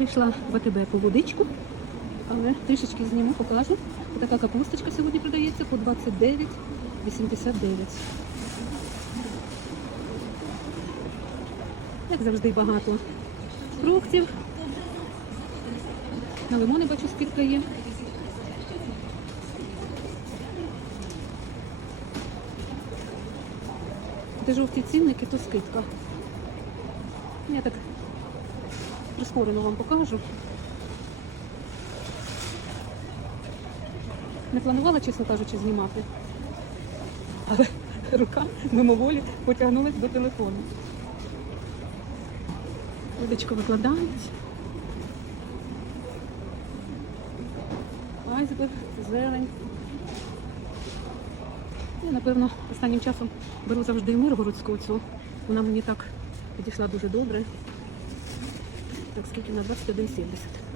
Прийшла в АТБ по водичку, але трішечки зніму, покажу. Така капусточка сьогодні продається по 29,89. Як завжди багато фруктів. На лимони бачу скидка є. Де жовті цінники, то скидка. Я так прискорено вам покажу. Не планувала, чесно кажучи, знімати. Але рука мимоволі потягнулась до телефону. Водичку викладають. Айсберг, зелень. Я, напевно, останнім часом беру завжди миргородську цю. Вона мені так підійшла дуже добре. Так, скільки на 21,70.